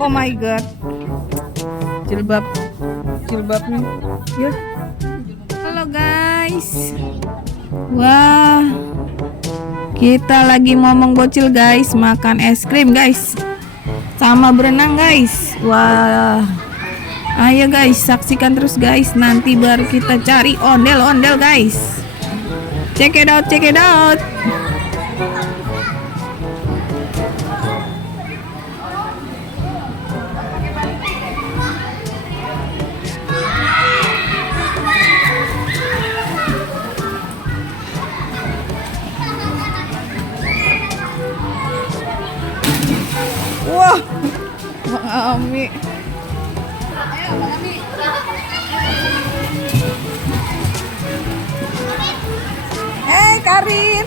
Oh my god. Jilbab. Jilbabnya. Ya. Halo guys. Wah. Kita lagi ngomong bocil guys, makan es krim guys. Sama berenang guys. Wah. Ayo guys, saksikan terus guys. Nanti baru kita cari ondel-ondel guys. Check it out, check it out. Wah, Bang Ami. Karin.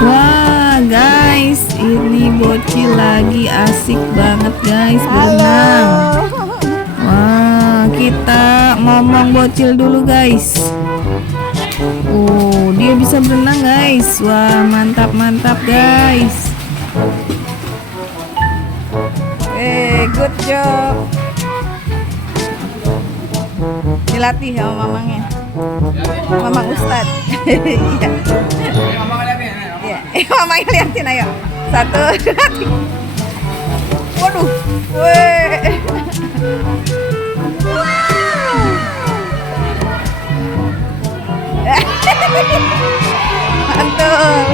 Wah guys, ini bocil lagi asik banget guys berenang. Wah, kita ngomong bocil dulu guys. Oh, dia bisa berenang guys. Wah, mantap mantap guys. Good job. Dilatih sama mamangnya. Mamang Ustad. Iya. Mamang liatin ayo. 1, 2, 3. Waduh. Weh. Mantul.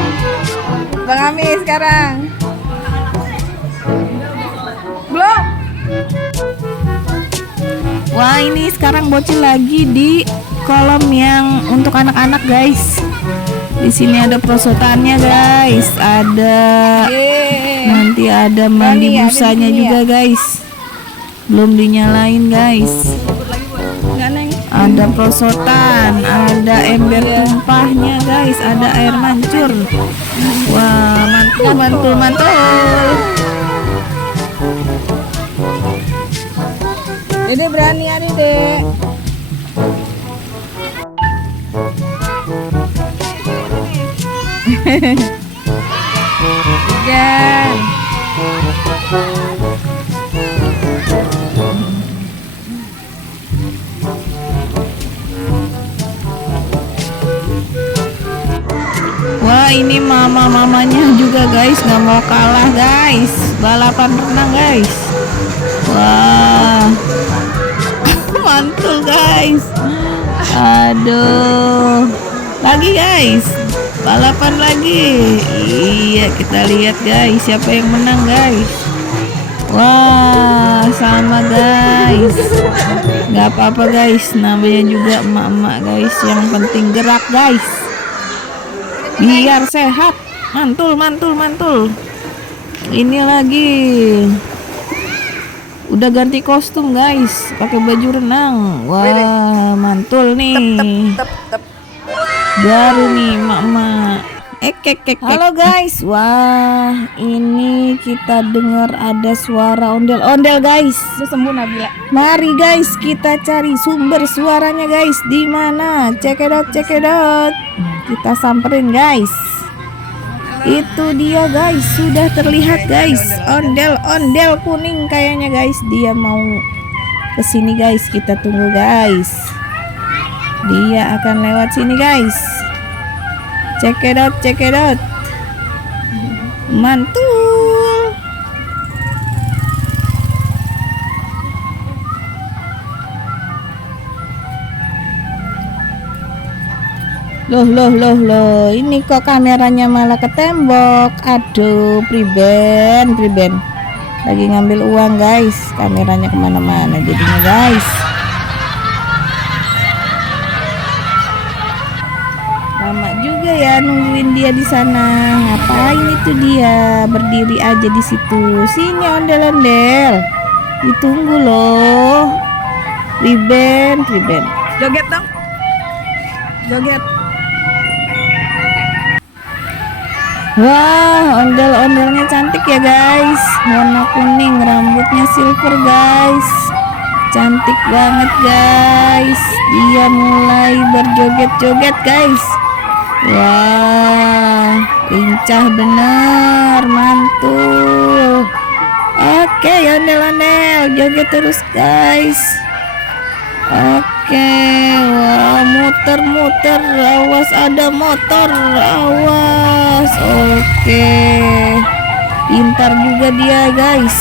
Bang Ami sekarang. Belum. Wah, ini sekarang bocil lagi di kolam yang untuk anak-anak guys. Di sini ada perosotannya guys, ada nanti ada mandi busanya juga guys. Belum dinyalain guys. Ada perosotan, ada ember tumpahnya guys, ada air mancur. Wah, mantul mantul mantul. Dede berani ya Dede. Hujan. Wah, ini mama-mamanya juga guys, nggak mau kalah guys, balapan renang guys. Wah, mantul guys. Aduh, lagi guys, balapan lagi. Iya, kita lihat guys siapa yang menang guys. Wah, sama guys. Nggak apa-apa guys, namanya juga emak-emak guys, yang penting gerak guys, biar sehat. Mantul mantul mantul. Ini lagi udah ganti kostum guys, pakai baju renang. Wah, mantul nih. Baru nih mak-mak. Halo guys. Wah, ini kita dengar ada suara ondel-ondel guys. Udah sembuh Nabila. Mari guys, kita cari sumber suaranya guys. Di mana? Check it out, check it out. Kita samperin guys. Itu dia guys, sudah terlihat guys, ondel-ondel kuning kayaknya guys. Dia mau kesini guys, kita tunggu guys. Dia akan lewat sini guys. Check it out, check it out. Mantul. Loh, ini kok kameranya malah ke tembok. Aduh, priben. Lagi ngambil uang guys, kameranya kemana-mana jadinya guys. Lama juga ya nungguin dia di sana. Ngapain itu dia berdiri aja di situ? Sini ondel-ondel, ditunggu loh. Priben. Joget dong, joget. Wah, ondel-ondelnya cantik ya guys, warna kuning, rambutnya silver guys. cantik banget guys. Dia mulai berjoget-joget guys. Wah, lincah bener, mantul. Oke, ondel-ondel, joget terus guys. Oke, wah, muter-muter, awas ada motor, awas. Oke, pintar juga dia guys,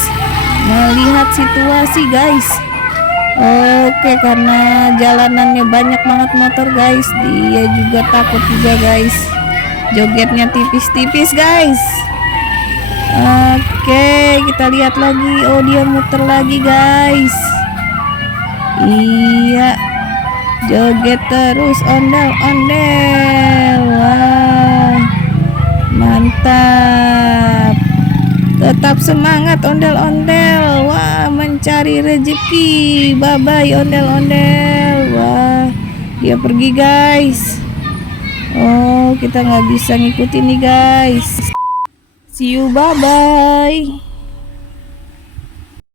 melihat situasi guys. Oke, karena jalanannya banyak banget motor guys, dia juga takut juga guys. Jogetnya tipis-tipis guys. Oke, kita lihat lagi. Oh, dia muter lagi guys. Iya, joget terus, ondel-ondel. Wah, mantap. Tetap semangat ondel-ondel. Wah, mencari rezeki. Bye-bye ondel-ondel. Wah, dia pergi guys. Oh, kita nggak bisa ngikutin nih guys. See you, bye-bye.